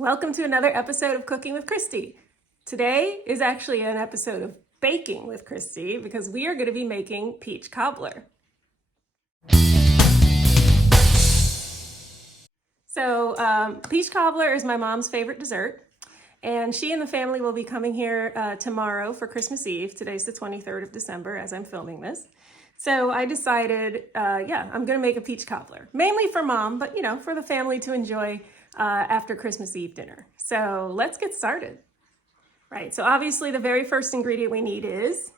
Welcome to another episode of Cooking with Christie. Today is actually an episode of Baking with Christie because we are going to be making peach cobbler. So peach cobbler is my mom's favorite dessert, and she and the family will be coming here tomorrow for Christmas Eve. Today's the 23rd of December as I'm filming this. So I decided, I'm going to make a peach cobbler, mainly for mom, but for the family to enjoy after Christmas Eve dinner. So let's get started. Right, so obviously the very first ingredient we need is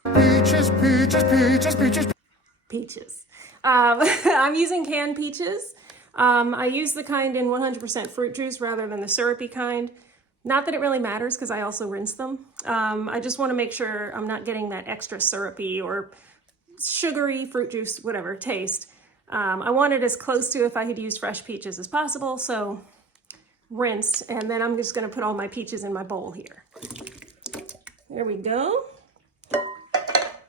peaches. I'm using canned peaches. I use the kind in 100% fruit juice rather than the syrupy kind. Not that it really matters because I also rinse them. I just want to make sure I'm not getting that extra syrupy or sugary fruit juice, whatever, taste. I want it as close to if I had used fresh peaches as possible, so rinsed, and then I'm just going to put all my peaches in my bowl here. There we go.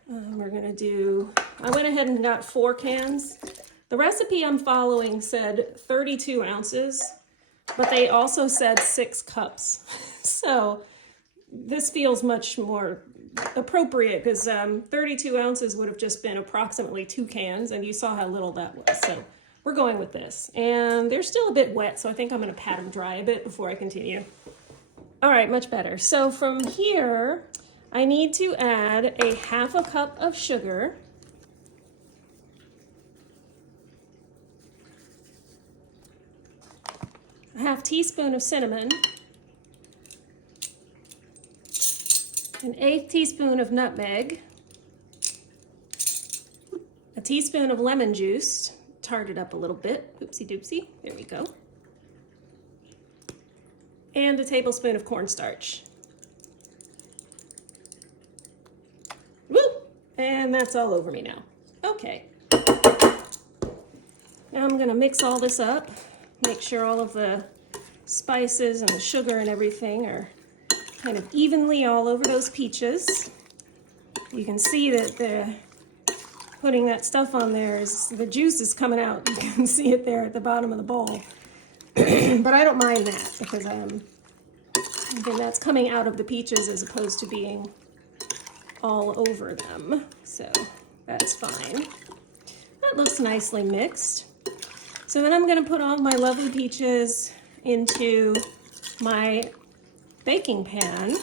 We're going to do, I went ahead and got 4 cans. The recipe I'm following said 32 ounces, but they also said 6 cups. So this feels much more appropriate because 32 ounces would have just been approximately 2 cans, and you saw how little that was. So we're going with this. And they're still a bit wet, so I think I'm going to pat them dry a bit before I continue. All right, much better. So from here, I need to add a half a cup of sugar. A half teaspoon of cinnamon. An 1/8 teaspoon of nutmeg. A teaspoon of lemon juice. Tart it up a little bit. Oopsie doopsie. There we go. And a tablespoon of cornstarch. Woo! And that's all over me now. Okay. Now I'm gonna mix all this up. Make sure all of the spices and the sugar and everything are kind of evenly all over those peaches. You can see that putting that stuff on there is, the juice is coming out. You can see it there at the bottom of the bowl. But I don't mind that because then that's coming out of the peaches as opposed to being all over them. So that's fine. That looks nicely mixed. So then I'm going to put all my lovely peaches into my baking pan.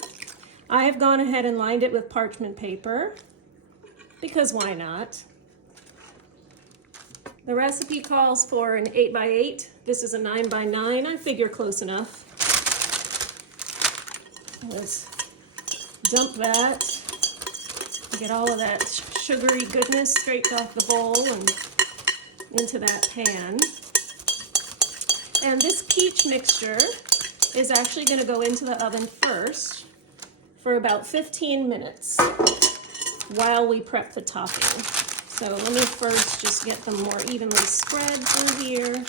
I have gone ahead and lined it with parchment paper because why not? The recipe calls for an 8x8. This is a 9x9. I figure close enough. Let's dump that. Get all of that sugary goodness straight off the bowl and into that pan. And this peach mixture is actually going to go into the oven first for about 15 minutes while we prep the topping. So let me first just get them more evenly spread through here.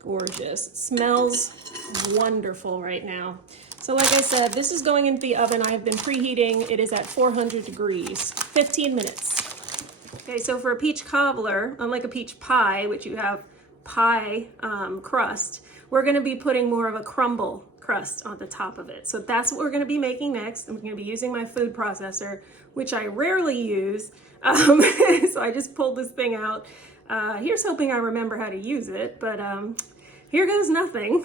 Gorgeous. It smells wonderful right now. So like I said, this is going into the oven. I have been preheating. It is at 400 degrees, 15 minutes. Okay, so for a peach cobbler, unlike a peach pie, which you have pie crust, we're going to be putting more of a crumble crust on the top of it. So that's what we're going to be making next. I'm going to be using my food processor, which I rarely use. So I just pulled this thing out. Here's hoping I remember how to use it, but here goes nothing.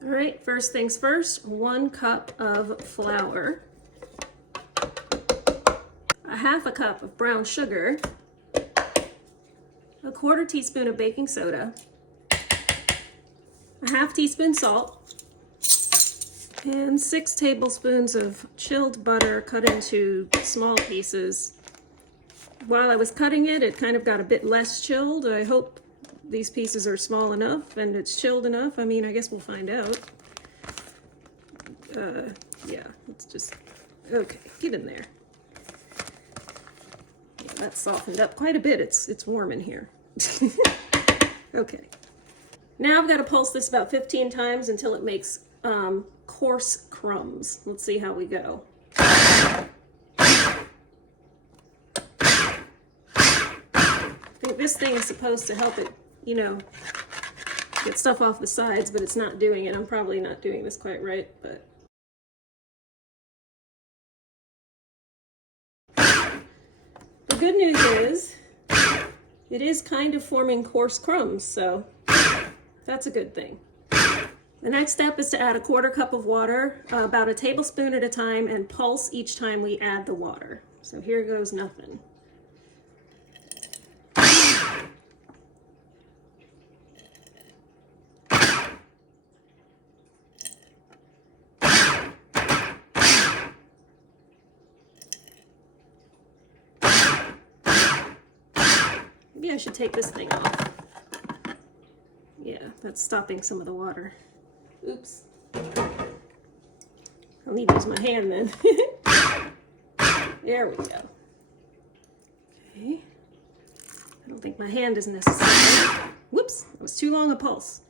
All right, first things first, 1 cup of flour, a half a cup of brown sugar, a 1/4 teaspoon of baking soda, a half teaspoon salt, and 6 tablespoons of chilled butter cut into small pieces. While I was cutting it, it kind of got a bit less chilled. I hope these pieces are small enough and it's chilled enough. I mean, I guess we'll find out. Yeah, let's just, okay, get in there. Yeah, that's softened up quite a bit. It's warm in here. Okay. Now I've got to pulse this about 15 times until it makes coarse crumbs. Let's see how we go. I think this thing is supposed to help it, you know, get stuff off the sides, but it's not doing it. I'm probably not doing this quite right, but. The good news is, it is kind of forming coarse crumbs, so that's a good thing. The next step is to add a 1/4 cup of water, about a tablespoon at a time, and pulse each time we add the water. So here goes nothing. Maybe I should take this thing off. Yeah, that's stopping some of the water. Oops. I'll need to use my hand then. There we go. Okay. I don't think my hand is necessary. Whoops, that was too long a pulse.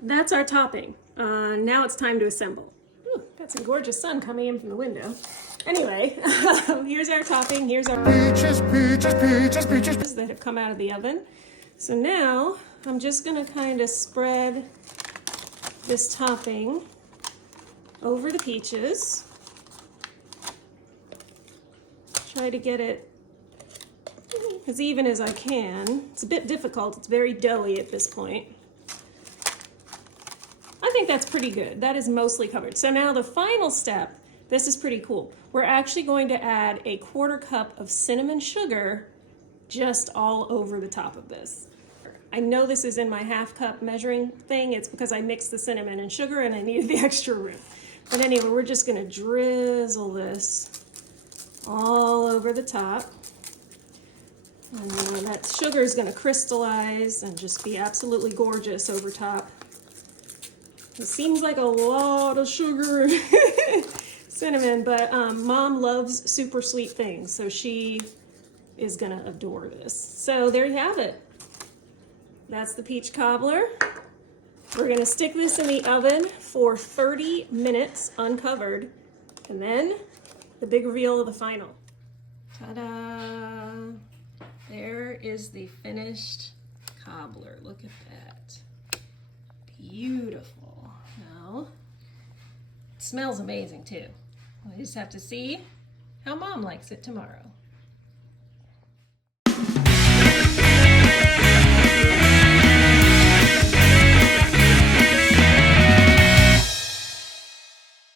That's our topping. Now it's time to assemble. Ooh, got some gorgeous sun coming in from the window. Anyway, here's our topping. Here's our peaches that have come out of the oven. So now I'm just gonna kind of spread this topping over the peaches. Try to get it as even as I can. It's a bit difficult. It's very doughy at this point. I think that's pretty good. That is mostly covered. So now the final step, this is pretty cool. We're actually going to add a 1/4 cup of cinnamon sugar just all over the top of this. I know this is in my 1/2 cup measuring thing. It's because I mixed the cinnamon and sugar and I needed the extra room. But anyway, we're just gonna drizzle this all over the top. And then that sugar is gonna crystallize and just be absolutely gorgeous over top. It seems like a lot of sugar cinnamon, but Mom loves super sweet things, so she is gonna adore this. So there you have it. That's the peach cobbler. We're gonna stick this in the oven for 30 minutes uncovered, and then the big reveal of the final. Ta-da! There is the finished cobbler. Look at that. Beautiful. Now, it smells amazing too. I just have to see how Mom likes it tomorrow.